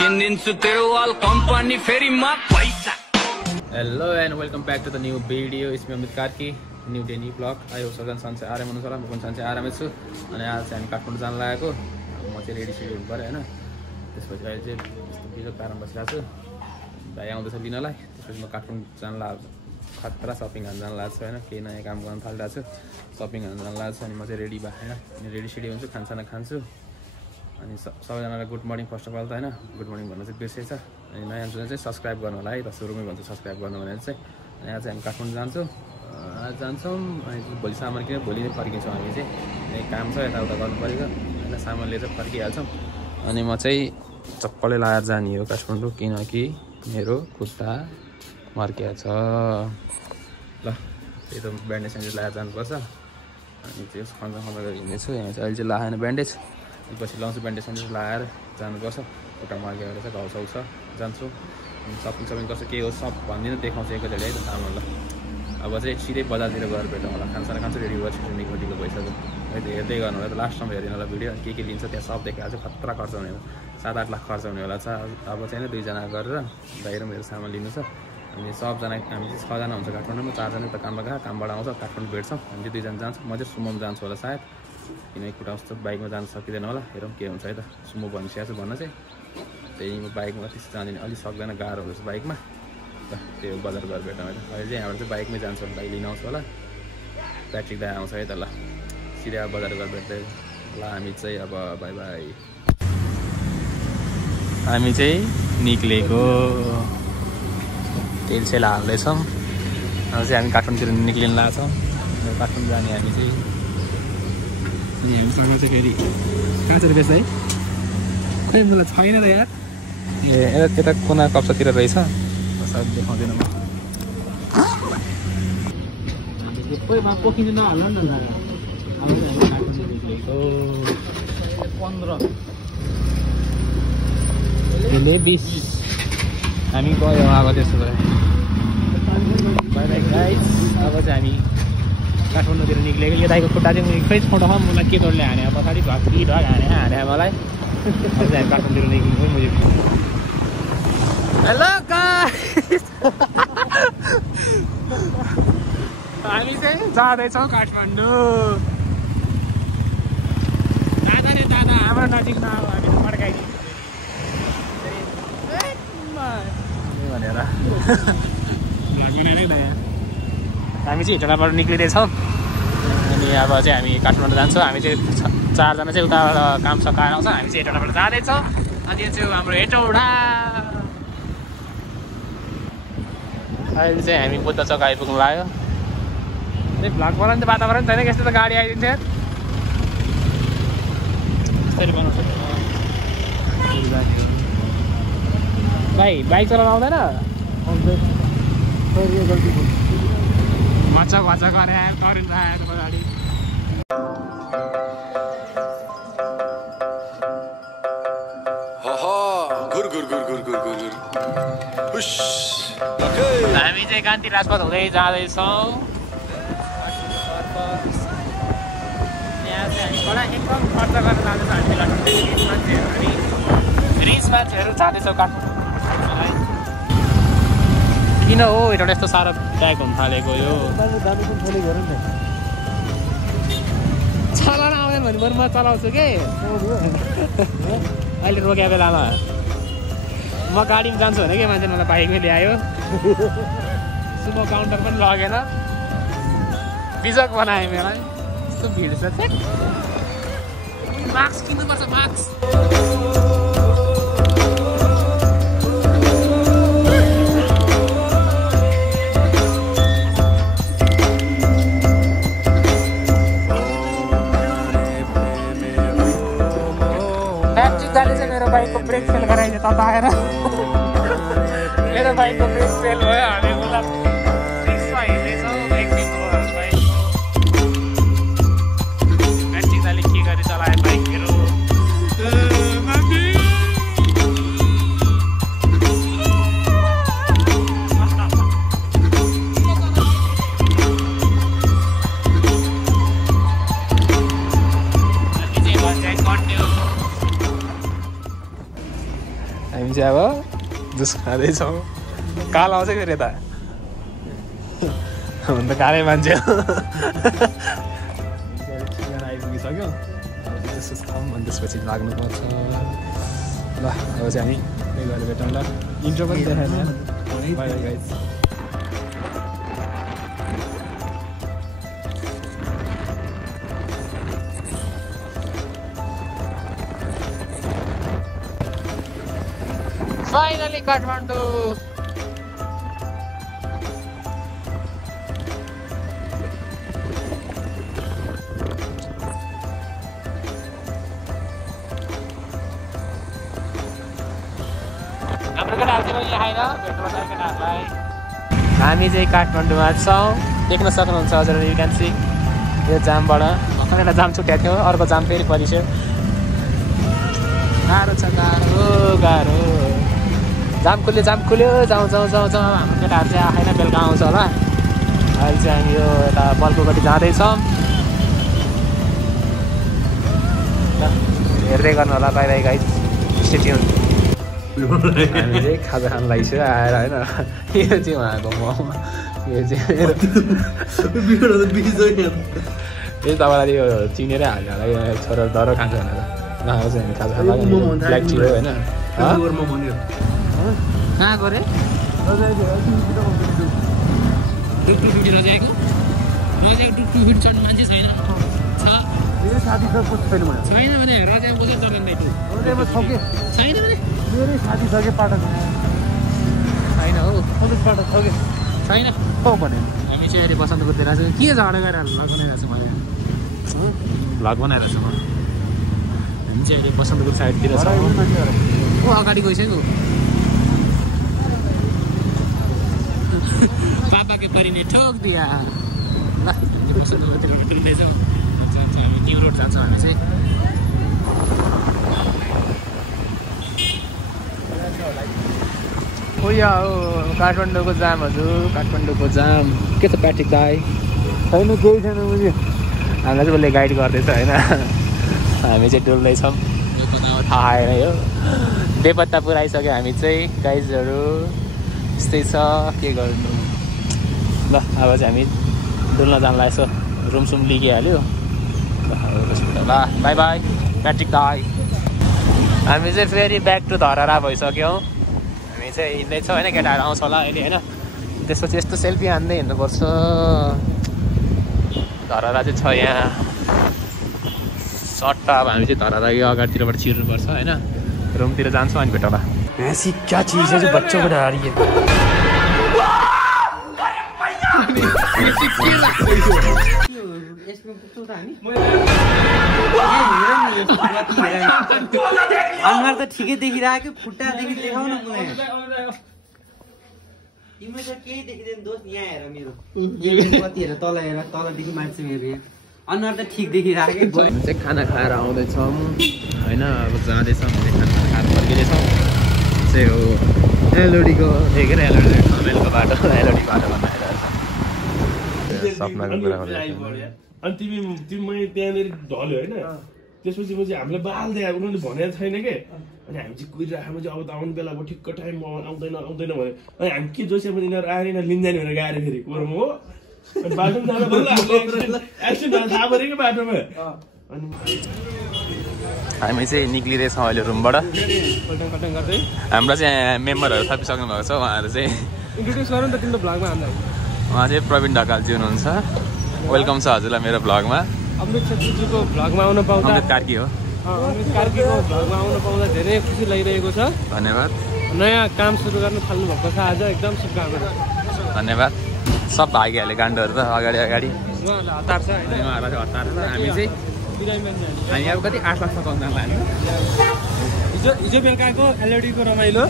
किनिदिन्छु तेरो wall company फेरिमा पैसा। Hello and welcome back to the new video. It's me Amit Karki, new day new vlog. I hope सबजना सन्चै आराम हुनुहुन्छ होला। म पनि सन्चै आरामै छु। अनि आज चाहिँ हामी काठमाडौँ जान लागेको। म चाहिँ रेडी सेडी हुनु पऱ्यो होइन। त्यसपछि अहिले चाहिँ यस्तो बिजोग कारण बसिरहेको छु। भाइ आउँदैछ लिनलाई। त्यसपछि म काठमाडौँ जान लाग्छु। खतरा सपिङ गर्न जान लाग्छु होइन। केही नयाँ काम गर्न थालिरहेको छु। सपिङ गर्न जान लाग्छु। अनि म चाहिँ रेडी भएँ होइन। अनि रेडी सेडी हुन्छु, खानसाना खान्छु। अनि सबैजनालाई good morning first of all त होइन। गुड मर्निङ भन्नु चाहिँ बिर्सेछ। अनि नयाँ जुन चाहिँ सब्सक्राइब गर्नु होला है। र सुरुमै भन्छु सब्सक्राइब गर्नु भनेर चाहिँ। अनि आज हामी काठमाडौँ जान्छौँ। आज जान्छौँ अनि भोलि सामान किन भोलि नै फर्किन्छौँ हामी चाहिँ। काम छ यताउता गर्नु पऱ्यो होइन। सामान लिएर चाहिँ फर्किहाल्छौँ। अनि म चाहिँ चप्पलै लगाएर जाने हो काठमाडौँ, किनकि मेरो खुट्टा मर्किया छ। ल त्यही त ब्यान्डेज स्यान्डेज लगाएर जानुपर्छ। अनि त्यो खन्जा खन्जा गरेर हिँड्दैछु। यहाँ चाहिँ अहिले चाहिँ लगाएन ब्यान्डेज। पछि लाउँछु ब्यान्डेज स्यान्डेज लगाएर जानुपर्छ। खुट्टा मर्किया गरेर चाहिँ घाउ छ जान्छु। सपिङ गर्छु के हो सब भनिदिनु देखाउँछु एकैचोटि है त सामान। ल अब चाहिँ सिधै बजारतिर गएर भेटौँ होला। खानसाना खान्छु, रेडी गर्छु। निको भइसक्यो है त। हेर्दै गर्नु होला त लास्टसम्म हेरिनु होला भिडियो। के लिन्छ त्यहाँ सब देखाएको छ। खतरा खर्च हुने होला, 7-8 लाख खर्च हुने होला छ। अब चाहिँ दुईजना गरेर भाइ र मेरो सामान लिनु छ। अनि सबजना हामी चाहिँ 6 जना हुन्छ काठमाडौँमा। 4 जना त काममा गएको, कामबाट आउँछ, काठमाडौँ भेट्छौँ। हामी चाहिँ 2 जना जान्छौँ। म चाहिँ सुमोमा जान्छु होला सायद, किनकि खुट्टा जस्तो बाइकमा जानु सकिँदैन होला। हेरौँ के हुन्छ है त। सुमो भनिसकेको छु भन्न चाहिँ। त्यही म बाइकमा त्यस्तो जाँदिनँ, अलिक सक्दैन, गाह्रो हुँदैछ बाइकमा। त्यो बजार गएर भेटौँ है त। अहिले चाहिँ यहाँबाट चाहिँ बाइकमै जान्छु, बाइक लिन आउँछु होला। ब्याट्रिक दाइ आउँछ है त। ल सिधै अब बजार गएर भेट्दै ल हामी चाहिँ अब बाई बाई। हामी चाहिँ निक्लेको, तेल सेल हाल्दैछौँ। अब चाहिँ हामी काठमाडौँतिर निक्लिन लाग्छौँ। काठमाडौँ जाने हामी चाहिँ हामीसँग चाहिँ फेरि कहाँ छ रहेछ है। खै मलाई छैन त यार। ए यता कुना कक्षातिर रहेछ, सायद देखाउँदैन म। पोखिँदैन हाल्नु न ल। 15 हामी गयो अब त्यसो भए बाई बाई गाइस। अब चाहिँ हामी काठमाडौँतिर निक्लेको। यो दाइको खुट्टा चाहिँ मैले खै फोटोमा मलाई के डरले हाने पछाडि ढक हाने मलाई। अब चाहिँ हामी काठमाडौँतिर निक्लेको मैले। हेलो गाइस, हामी चाहिँ जाँदैछौँ काठमाडौँ। दादा रे दादा, हाम्रो नजिकमा अब हामी पड्काइदिन्छ भनेर हामी चाहिँ हिटोलाबाट निक्लिँदैछौँ। अनि अब चाहिँ हामी काठमाडौँ जान्छौँ। हामी चाहिँ 4 जना चाहिँ उताबाट काम सकाएर आउँछ। हामी चाहिँ हेटौँडाबाट जाँदैछौँ। अनि यो चाहिँ हाम्रो हेटौँडा। अहिले चाहिँ हामी बुद्ध चौक आइपुग्नु लाग्यो। भ्लग बनाउने त वातावरण छैन, यस्तो त गाडी आइदिन्छ। यसरी बनाउँछ भाइ, बाइक चलाउनु आउँदैन? मजा भजा गरे करेन्ट आएको गाडी। हामी चाहिँ गान्धी राजपथ हुँदै जाँदैछौँ। यहाँ चाहिँ हामी एकदम खर्च गरेर जाँदैछौँ। हामी रिच मान्छेहरू जाँदैछौँ काठमाडौँ। किन हो एउटा यस्तो साह्रो ब्याग हुन थालेको यो? चलाउन आउँदैन भने म चलाउँछु कि अहिले रोक्या बेलामा। म गाडीमा जान्छु भने कि मान्छे मलाई बाइकमै ल्यायो। सुमो काउन्टर पनि लगेन, बिजक बनायो मलाई। यस्तो भिड छ। मास्क किन्नुपर्छ, मास्क। मेरो बाइकको ब्रेक फेल गराइदियो तताएर। मेरो बाइकको ब्रेक फेल भयो। हामी उता रिक्समा हिँड्दैछौँ। ब्याट्रिक दाइले के गरी चलायो बाइक मेरो। हामी हामी चाहिँ अब जुस खाँदैछौँ कालो आउँछ फेरि यता हुन त कालै मान्छे आइपुगिसक्यो जुस खाऊँ अनि त्यसपछि लाग्नुपर्छ ल अब चाहिँ हामी त्यही गरेर भेटौँ ल इन्ट्रो पनि देखाएन bye bye guys finally Kathmandu हामी चाहिँ काठमाडौँमा छौँ देख्न सक्नुहुन्छ हजुर यु क्यान सी यो जामबाट भर्खर एउटा जाम छुट्याएको थियो अर्को जाम फेरि परिसक्यो गाह्रो छ गाह्रो जाम खुल्यो जाउँ हाम्रो केटाहरू चाहिँ आएन बेलुका आउँछ होला अहिले चाहिँ हामी यो यता बल्कुपट्टि जाँदैछौँ हेर्दै गर्नु होला by bye guys stay tune हामी चाहिँ खाजा खान लागिसक्यो आएर होइन यो चाहिँ उहाँको मोमो यो चाहिँ यो तपाईँलाई यो चिनेरै हाल्यो होला यो छोरा डर खान्छ भनेर नआएको चाहिँ हामी खाजा खान लाग्यो ब्ल्याक टी हो होइन कहाँ गरे रजाएको चढ्नु मान्छे छैन छैन भने रजाको कसरी चढ्दैन छैन भने मेरै साथी छ कि पाठक छैन हो पाठक छ कि छैन हो भने हामी चाहिँ अहिले बसन्तपुरतिर के झगडा गरेर भ्लग बनाइरहेको छु मैले भ्लग बनाइरहेको छु म हामी चाहिँ अहिले बसन्तपुर साइडतिर छ ऊ अगाडि गइसक्यो पापाको परिने ठोक दिया ल बसन्तपुरतिर डुल्दैछौँ हामी न्यु रोड जान्छौँ हामी चाहिँ हो या हो काठमाडौँको जाम हजुर काठमाडौँको जाम के छ प्याट्रिक दाई छैन केही छैन बुझ्यो हामीलाई चाहिँ उसले गाइड गर्दैछ होइन हामी चाहिँ डुल्दैछौँ थाहा आएन यो बेपत्ता पुऱ्याइसक्यो हामी चाहिँ गाइजहरू यस्तै छ के गर्नु ल अब चाहिँ हामी डुल्न जानलाई यसो रुमसुम लिगिहाल्यो ल बाई बाई प्याट्रिक दाई हामी चाहिँ फेरि ब्याक टु धरहरा भइसक्यौँ हामी चाहिँ हिँड्दैछौँ होइन केटाहरू आउँछ होला अहिले होइन त्यसपछि यस्तो सेल्फी हान्दै हिँड्नुपर्छ धरहरा चाहिँ छ यहाँ सट्ट अब हामी चाहिँ धरहरा यो अगाडितिरबाट छिर्नुपर्छ होइन रुमतिर जान्छौँ अनि भेटौँला ऐसी क्या चीज है जो बच्चों को डरा रही है अनुहार त ठिकै देखिरहेको खुट्टादेखि देखाउ न कुनै तिम्रो त केही देखिँदैन दोस्त यहाँ हेर मेरो कति हेर तल हेर तलदेखि मान्छे मेरो यहाँ अनुहार त ठिक देखिरहेको चाहिँ खाना खाएर आउँदैछौँ होइन अब जाँदैछौँ खाना खाएर फर्किँदैछौँ चाहिँ हो एलओडीको देखेर एलओडी मेलको बाटो एलओडी बाटो बनाएर सपनाको कुरा अनि तिमी मैले त्यहाँनिर ढल्यो होइन त्यसपछि पछि हामीलाई बाल्दै अब उनीहरूले भनेको छैन कि अनि हामी चाहिँ कुदिरहेको चाहिँ अब त आउने बेला अब ठिक्क टाइममा आउँदैन भने अनि हामी के जोसे पनि यिनीहरू आएर यिनीहरू लिन्जाने भनेर गएर फेरि कोरमा हो अनि बाटोमा जाँदा एक्सिडेन्ट थाहा पऱ्यो कि बाटोमा अनि हामी चाहिँ निक्लिँदैछौँ अहिले रुमबाट हाम्रो चाहिँ मेम्बरहरू थपिसक्नु भएको छ उहाँहरू चाहिँ इन्ट्रोड्युस गरौँ नि त तिम्रो भ्लगमा हामीलाई उहाँ चाहिँ प्रवीण ढकालजी हुनुहुन्छ वेलकम छ हजुरलाई मेरो भ्लगमा अमृत छेत्रीजीको भ्लगमा आउन पाउँदा अमृत कार्की हो अमृत कार्कीको भ्लगमा आउन पाउँदा धेरै खुसी लागिरहेको छ धन्यवाद नयाँ काम सुरु गर्न थाल्नु भएको छ आज एकदम शुभकामना धन्यवाद सब भागिहाल्यो गान्डोहरू त अगाडि उहाँहरूलाई हतार छ होइन उहाँहरूलाई चाहिँ हतार छ हामी चाहिँ हामी अब कति 8 लाख पाउँदा हामी हिजो बेलुकाको एलओडीको रमाइलो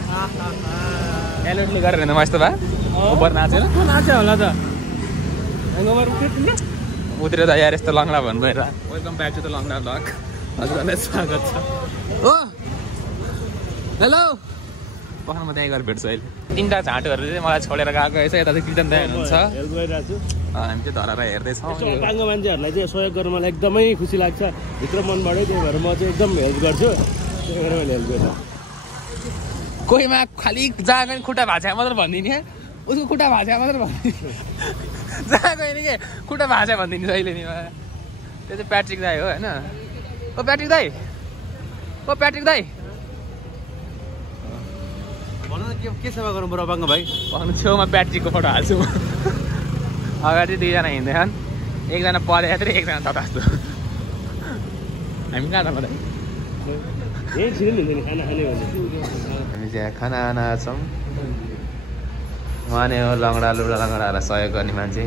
एलओडीले गरेर हेर्नु यस्तो भए उपर नाचेर नाच्यो होला त ह्याङओभर उठ्यो तिम्रो उतिर त यार यस्तो लङ्ला भन्नु भएर welcome back to the Langla blog हजुरहरूलाई स्वागत छ हो हेलो पखान म त्यहीँ गएर भेट्छु अहिले 3टा झाँटोहरू चाहिँ मलाई छोडेर गएको रहेछ यता चाहिँ किर्तन दाइ हुनुहुन्छ हेल्प गरिरहेको छु हामी चाहिँ धरेर हेर्दैछौँ अपाङ्ग मान्छेहरूलाई चाहिँ सहयोग गर्न मलाई एकदमै खुसी लाग्छ भित्र मनबाटै त्यही भएर म चाहिँ एकदम हेल्प गर्छु त्यही भएर मैले हेल्प गर्छु कोहीमा खालि जहाँ गयो खुट्टा भाँचा मात्र भनिदिने उसको खुट्टा भाँचा मात्र भनिदिने जहाँ गयो नि के खुट्टा भाँचा भनिदिने जहिले नि त्यो चाहिँ प्याट्रिक दाई हो होइन ओ प्याट्रिक दाई ओ प्याट्रिक दाई भन्नु न के सेवा गर्नु पर्यो अबाङ्ग भाइ भन्नु छेउमा प्याट्रिकको फोटो हाल्छु म अगाडि दुईजना हिँड्दैछन् एकजना पदयात्री एकजना ततास्तो हामी कहाँ जानु हामी चाहिँ खाना खाना छौँ उहाँ नै हो लङ्गडा लुगा लङ्गडाहरूलाई सहयोग गर्ने मान्छे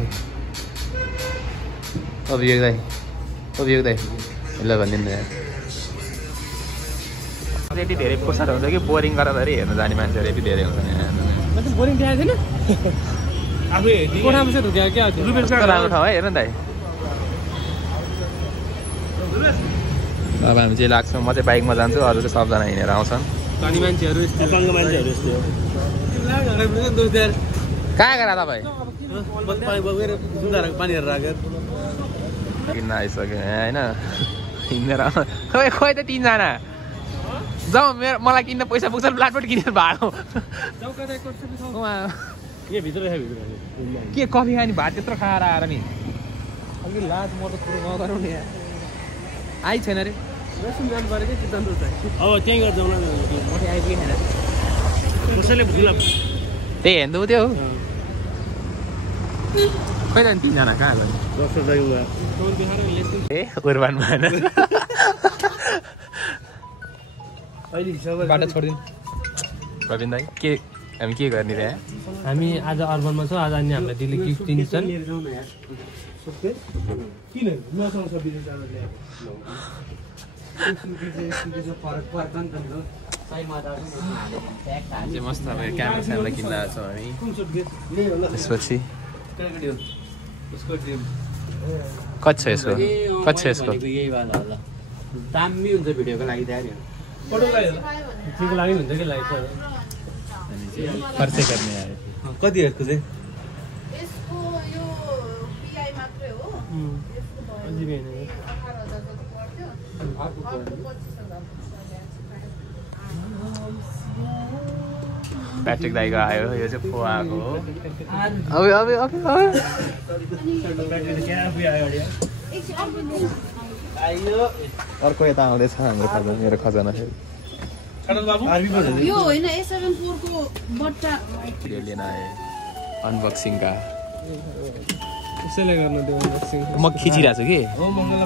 अभियोग दाई ल भनिदिनु यति धेरै पोसार हुन्छ कि बोरिङ गरेर धेरै हेर्नु जाने मान्छेहरू यति धेरै हुन्छ बोरिङ देखाएको थिएन आफै कोठामा चाहिँ ढुक्यो क्या राम्रो ठाउँ है हेर्नु नि दाइ अब हामी चाहिँ लाग्छौँ म चाहिँ बाइकमा जान्छु अरू चाहिँ सबजना हिँडेर आउँछन् धनी मान्छेहरू अपाङ्ग मान्छेहरू यस्तो कहाँ गएर तपाईँ पानी हेरेर राखेर किन्न आइसक्यो होइन हिँडेर खोइ खोइ त तिनजना जाउँ मेरो मलाई किन्न पैसा पुग्छ प्लाटपोट किनेर भएको के कफी खाने भात त्यत्रो खाएर आएर नि अलिक लाज म त कुरो नगरौँ नि यहाँ आइ छैन अरे जानु पऱ्यो कि अब त्यहीँ गर्छौँ न म आइपुगेन कसैले भुल्ला त्यही हेर्नु थियो खोइ त तिनजना कहाँ गयो ए उर्बान भएन बाटो छोडिदिनु प्रवीण दाई के हामी के गर्ने त्यहाँ हामी आज अर्बनमा छौँ आज अनि हामीलाई दिल्ली गिफ्ट दिन्छन् किन मस्त अब क्यामेरा स्यामेरा किन्न आएको छौँ हामी त्यसपछि कति छ यसको दामी हुन्छ भिडियोको लागि तयारी ठिक लागि हुन्छ कि लाइक खर्च गर्ने आयो कति यसको चाहिँ यसको यो पिआई मात्रै हो अझै होइन 18,000 जति पर्छ प्याट्रिक दाईको आयो यो चाहिँ फोआको हो अर्को यता आउँदैछ हाम्रो खजाना मेरो खजाना फेरि यो होइन A74 को बट्टा भिडियो लिन आए अनबक्सिङका त्यसैले गर्न त्यो अनबक्सिङ म खिचिरहेको छु कि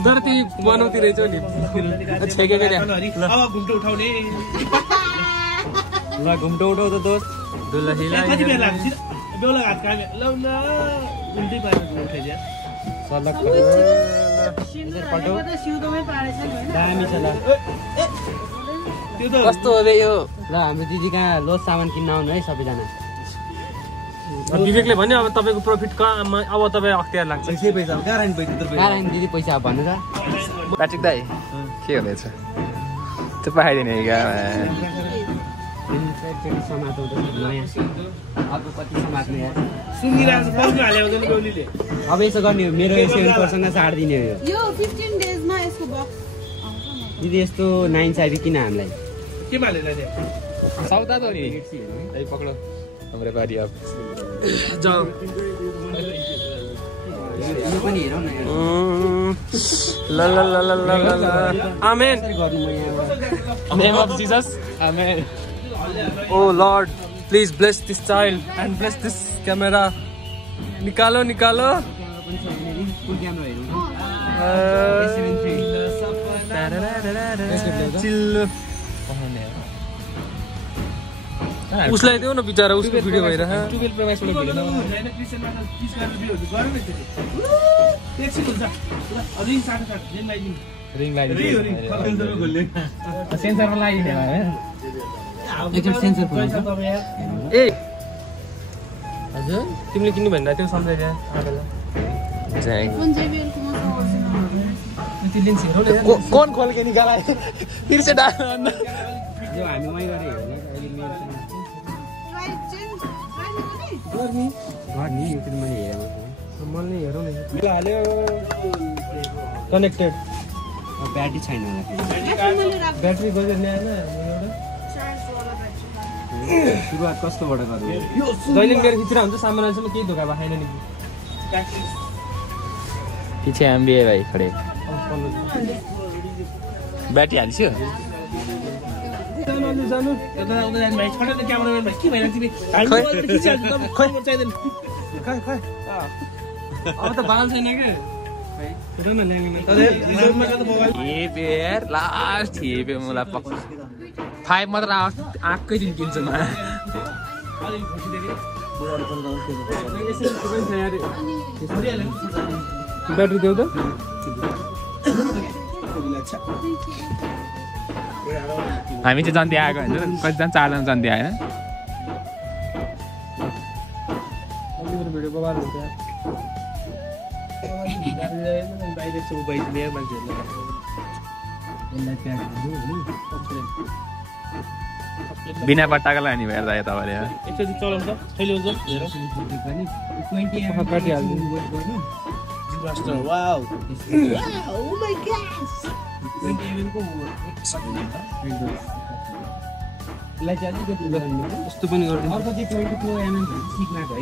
तर ती बनाउँदै रहेछ नि छेकेको त्यहाँ अब घुम्टो उठाउने ल घुम्टो उठाउ त दोस्त दुलहीलाई कति बेर लाग्छ बेला हात कामे ल न उल्टै पारेर उठाइदिया सलक सिउँदोमै पारेछ नि हैन दामी छ ल त्यो त कस्तो हो बे यो ल हाम्रो दिदी कहाँ लोस सामान किन्न आउनु है सबैजना विवेकले भन्यो अब तपाईँको प्रफिट अब तपाईँ अख्तियार लाग्छ पैसा कहाँ दिदी पैसा भन्नु त प्याट्रिक दाई के हुँदैछ त्यो पठाइदिने क्या समातो नयाँ अब कति समात्ने यार सुनिरहेको छ पल्नु हाल्यो भने बेहुलीले अब यसो गर्ने हो मेरो 7% साटिदिने हो यो 15 डेजमा यसको बक्स आउँछ न दिदी यस्तो 9 चाहियो किन हामीलाई के हालेर त्यहाँ सौदा त नि दाई पक्लो हाम्रो बारी अब जाऊ यो पनि हेरौँ न ल ल ल ल ल ल आमेन गर्नु म यहाँ name of Jesus amen Oh Lord, please bless this child and bless this camera. निकालो निकालो फुल क्यामेरा हेरौँ चिल्लो उसलाई देऊ न बिचारा उसको भिडियो भइरह 12 प्रो म्याक्स बाट भिडियो रिङ लाइदिनु सेन्सरमा लागिदिने हैन एकचोटि सेन्सर फोन ए हजुर तिमीले किन्नु भन्दा त्यो सम्झाइदिए कुन JBL को मसँग ओरिजिनल त्यो लेन्स हेरौ न कौन खोल के निकाला है फिर से डाल अंदर यो हामी मै गरे हेर्ने अहिले मेरो लाइट चेन्ज गर्ने यो पनि मैले हेरेको मैले हेरौ न ल हाल्यो कनेक्टेड अब ब्याट्री छैन होला मैले राख्छु ब्याट्री बजेर ल्याएन एउटा चार्ज वाला ब्याट्री सुरुवात कस्तोबाट गर्नु जहिले मेरो खिचेर हुन्छ सामने मान्छेले केही धोका भएन नि पीछे हम भी है भाई खड़े बैठी हाल्छौ जानु यता उता जानु भाइ छोटा क्यामेराम्यान भाइ के भइरहेको तिमी हाल्नु खिचिहाल्छु त खै चाहिदैन खै अब त बाल छैन के यार लास्ट थिए मलाई पक्का 5 मात्र आँकै दिन किन्छु म ब्याट्री देऊ त हामी चाहिँ जन्ती आएको होइन कतिजना 4 जना जन्ती आएन भिडियो बबाल हुन्छ बाहिर सो बाहिर ल्याए मान्छेहरुलाई बिना बट्टाको लाने भएर दाइ तपाईले एकचोटि चलाउँ त खैले हुन्छ हेरौँ 20 wow oh my god 20 mm को लाइक अलि गति गर्नु यस्तो पनि गर्दैन अर्को चाहिँ 24 mm सिक्ना है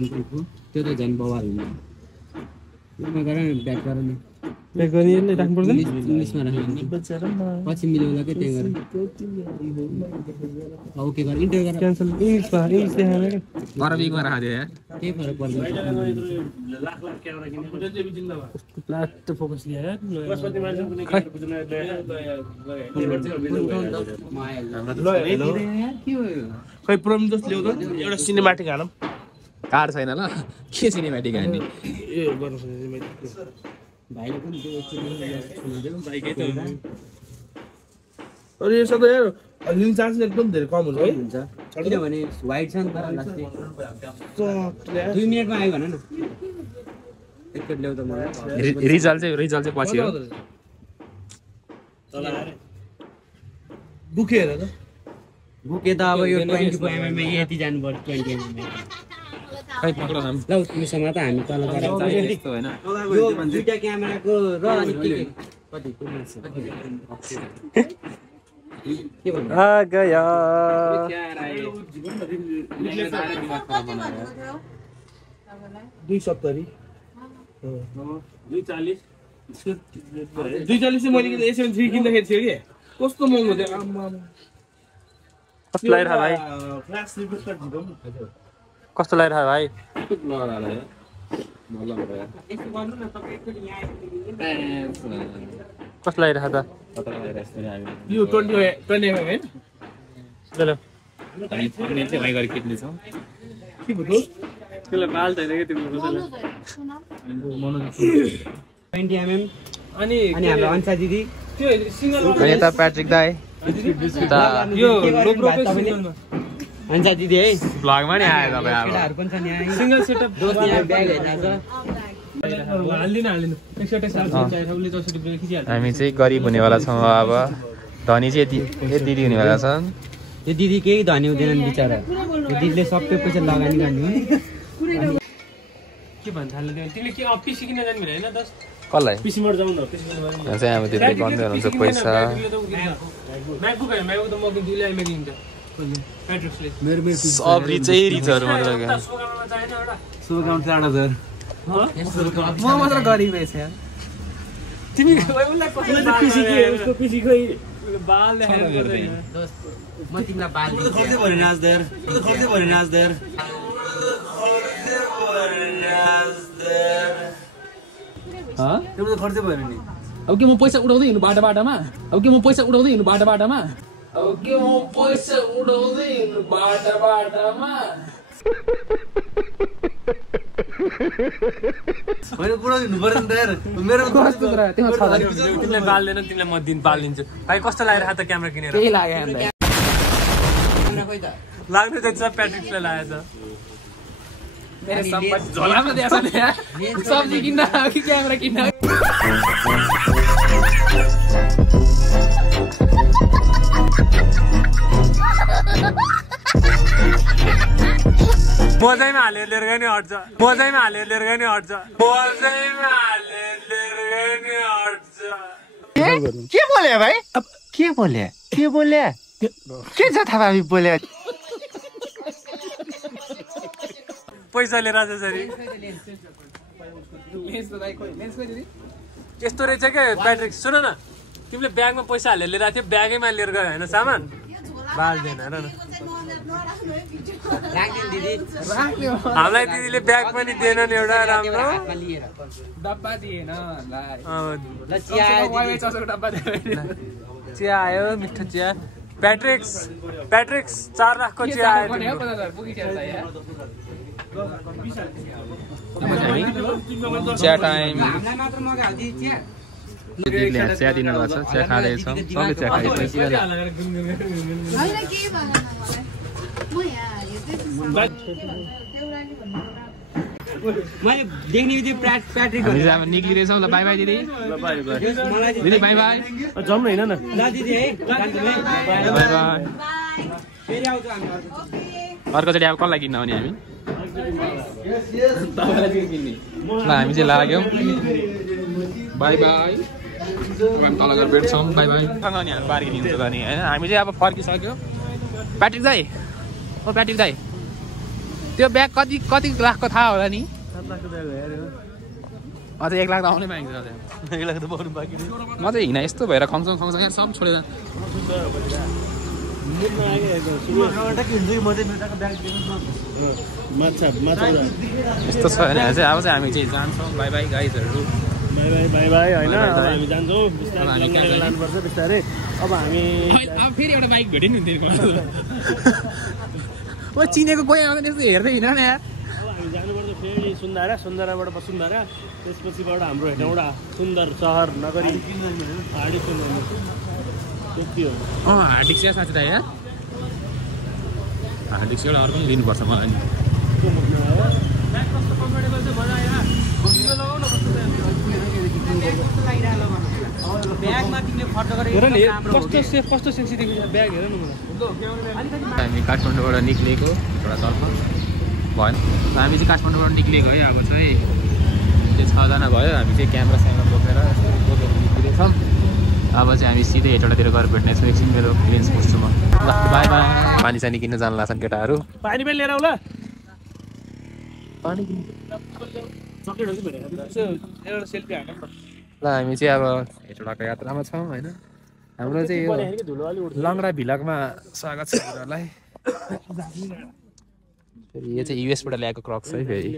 1.2 त्यो त झन् बवाल हुन्छ म गरे ब्याक गरे नि ब्याक गरे नि राख्नु पर्दैन इंग्लिशमा राख्नु पछि मिलाउला के त्यहाँ गरे ओके गरे इन्टर गरे क्यान्सल इंग्लिशमा इंग्लिश देखाएन के अरबीमा राखिदियो यार के फरक पर्दैन लाख क्यामेरा किन्ने कुन चाहिँ बिजिल्ला भयो लास्ट फोकस लिएर पशुपति मान्छे कुनै बुझ्न खै प्रम जस्तो ल्याउ त एउटा सिनेमेटिक हालौँ कार्ड छैन ल के सिनेमेटिक हान्ने ए गर्नु सिनेमेटिक भाइले पनि त्यो एकचोटि बाइकै त होला अरे यसो त यार लिन चार्ज एकदम धेरै कम हुन्छ है हुन्छ किनभने वाइड छ नि त लास्टै 2 मिनेटमा आयो भन न एकचोटि ल्याउ त मलाई रिजल्ट चाहिँ पछि हो बुके हेर त बुके त अब यो 24 mm मा यति जानु पर्छ 20 mm खै पक्र नाम ल उसमा त हामी तल गएर यस्तो हैन यो दुईटा क्यामेराको र अनि के कति के भन्नु आ गया 270 240 चाहिँ मैले S73 किन्दाखेरि थियो कि कस्तो महँगो थियो कस्तो लागिरहेको भाइ क्लास रिपोर्ट कार्ड झिकौँ कस्तो लागिरहेको भाइ कस्तो लागिरहेको त यो 20 mm हैन चलो हामी चाहिँ भाइ गरी किन्ने छौँ के भयो त्यसले बाल छैन के तिम्रो 20 mm अनि हाम्रो अन्सा दिदी त्यो सिंगल अनि यता प्याट्रिक दाइ यो लोब्रो सिंगलमा अन्सा दिदी है भ्लगमा नि आयो तपाईँ अब केटाहरु पनि छ नि यहाँ सिंगल सेटअप दोस्त यहाँ ब्याग हेर्दा हाल्दिन एकचोटि साल चाहिरहेको 64 रुपैयाँ खिचिहाल्छ हामी चाहिँ गरिब हुनेवाला छौँ अब धनी चाहिँ यति हुनेवाला छन् यो दिदी केही धनी हुँदैनन् बिचारा यो दिदीले सबै पैसा लगानी गर्ने हो के भन्न थाल्यो तिमीले के पिसी किन जानु हैन 10 कसलाई पिसीबाट जाउँ न त्यसमा यहाँ चाहिँ अब त्यसले गर्दै हुनुहुन्छ पैसा म्याकबुक हैन म्याकबुक त म कि दुईले आइमा दिन्छ प्याट्रिक्सले मेरो सब रिचै रिचहरू मात्र क्या सोगाउनमा चाहिएन एउटा सोगाउन 8000 म मात्र गरिब रहेछ यार तिमी उसलाई कसले पिसी के उसको पिसी खोइ बाल देखाएर गर्दैन म तिमीलाई बाल दिन्छु खर्दै भरे नाच्दैर तिम्रो त खर्चै भएन नि अब के म पैसा उडाउँदै हिँड्नु बाटामा अब के म पैसा उडाउँदै हिँड्नु बाटामा होइन पुऱ्याउनु पर्छ नि त यार मेरो तिमीलाई बाल दिएन तिमीलाई म दिन बाल दिन्छु भाइ कस्तो लागेर त क्यामेरा किनेर केही लाग्यो हामीलाई लाग्नु चाहिँ सब प्याट्रिक्सले लागेछ झोलामा दिएछ नि सब्जी किन्न कि क्यामेरा किन्न मजैमा हालेर लिएर गयो नि हट्छ के बोले भाइ के बोले के छ थाहा हामी बोले पैसा लिएर आज जरी यस्तो रहेछ क्या प्याट्रिक सुन न तिमीले ब्यागमा पैसा हालेर लिएर आएको थियो ब्यागैमा लिएर गयो होइन सामान बाल्दैन हेर न हामीलाई दिदीले ब्याग पनि दिएन नि एउटा राम्रो डब्बा दिएन चिया आयो मिठो चिया प्याट्रिक्स 4 लाखको चिया आयो चिया टाइम हामीलाई मात्र मगा हाल्दि चिया दिदीले चिया दिन गर्छ चिया खाँदैछौँ सबले चिया खाइरहेछ होइन के भएन मलाई म यहाँ मैले देख्ने बित्तिकै प्याट्रिक हामी चाहिँ अब निक्लिरहेछौँ ल बाई बाई दिदी दिदी बाई बाई जाउँ न होइन न ल दिदी है बाई बाई फेरि आउँछ हामी अर्कोचोटि अब कसलाई किन्न आउने हामी ल हामी चाहिँ लाग्यौँ बाई बाई तल गएर भेट्छौँ बाई बाई अनि हामी बार्गेनिङ हुन्छ गर्ने होइन हामी चाहिँ अब फर्किसक्यो प्याट्रिक दाइ ओ प्याट्रिक दाइ त्यो ब्याग कति लाखको थाहा होला नि अझ 1 लाख त आउनै पाइन्छ 1 लाख त पाउनु बाँकी म चाहिँ हिँड यस्तो भएर खङसँग यहाँ सब छोडेर यस्तो छ भने चाहिँ अब चाहिँ हामी चाहिँ जान्छौँ बाई बाई गाइजहरू बाई होइन हामी जान्छौँ लानुपर्छ बिस्तारै अब हामी अब फेरि एउटा बाइक भेट्यो नि ओ चिनेको कोही आउँदैन यस्तो हेर्दै हिँड न यार अब हामी जानुपर्छ फेरि सुन्दाराबाट वसुन्धरा त्यसपछिबाट हाम्रो हेटौँडा सुन्दर सहर नगरी हाडी सुन्नु त्यति हो हार्दिक चिया साँच्ची त यार हार्दिक चिया एउटा अर्को पनि लिनुपर्छ मलाई नि ब्यागमा तिमीले खर्च गरेर कस्तो सेक्सी देखिन्छ ब्याग हेर न हामी काठमाडौँबाट निक्लिएको एउटा तर्फ भएन हामी चाहिँ काठमाडौँबाट निक्लिएको है अब चाहिँ त्यो 6 जना भयो हामी चाहिँ क्यामेरा बोकेर निक्लिरहेछौँ अब चाहिँ हामी सिधै हेटौँडातिर गएर भेट्नेछौँ एकछिन मेरो लेन्स पुग्छु म ल बाई बाई पानी सानी किन्न जानु लाग्छन् केटाहरू पानी पनि लिएर आऊ ल पानी एउटा सेल्फी हाल्नु ल हामी चाहिँ अब हेटौँडाको यात्रामा छौँ होइन हाम्रो चाहिँ यो लङ्गडा भिलकमा स्वागत छ हजुरहरूलाई फेरि यो चाहिँ युएसबाट ल्याएको क्रक्स है फेरि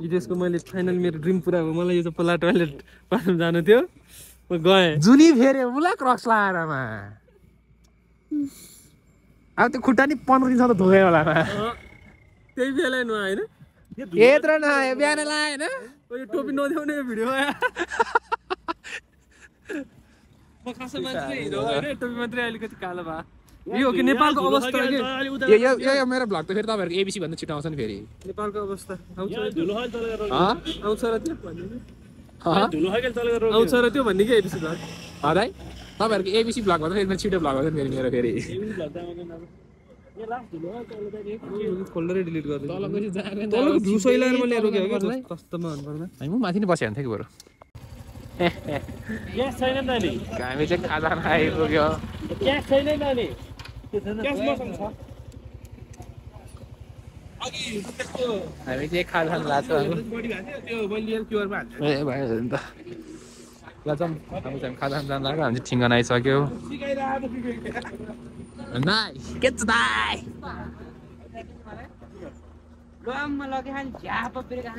विदेशको मैले फाइनल मेरो ड्रिम पुरा भयो मलाई यो चाहिँ पल्ला टोइलेट बाथरुम जानु थियो म गएँ जुनी फेरि उला क्रक्स लगाएरमा अब त्यो खुट्टा नि 15 दिनसम्म त धोयो होला त्यही बेला नु होइन यत्रो नआयो बिहान लाएन यो टोपी नदेउने भिडियो आयो म खासै मान्छे हिरो होइन टोपी मात्रै अलिकति कालो भए यो हो कि नेपालको अवस्था के यो मेरो भ्लग त फेरि तपाईँहरूको एबिसी भन्दा छिटो आउँछ नि फेरि नेपालको अवस्था आउँछ र त्यो भन्ने के एबिसी भ्लग है तपाईँहरूको एबिसी भ्लग भन्दा फेरि छिटो भ्लग आउँछ नि फेरि मेरो फेरि फोल्डरै डिलिट गर्दै तलको भ्यू सैलाएर मैले रोकेको क्या कस्तोमा भन्नुपर्दा हामी माथि नै बसिहाल्थ्यो कि बरु ग्यास छैन नि नानी हामी चाहिँ खाजा आइपुग्यो ग्यास छैन नानी ग्यास मसँग छ हामी चाहिँ खाजा लाग्छौँ ए भयो नि त ल जाउँ हामी चाहिँ खाजा जानु लाग्यो हामी चाहिँ ठिङ्गन आइसक्यो नाइस गेट्स दाइ लगे झ्याप बेरेका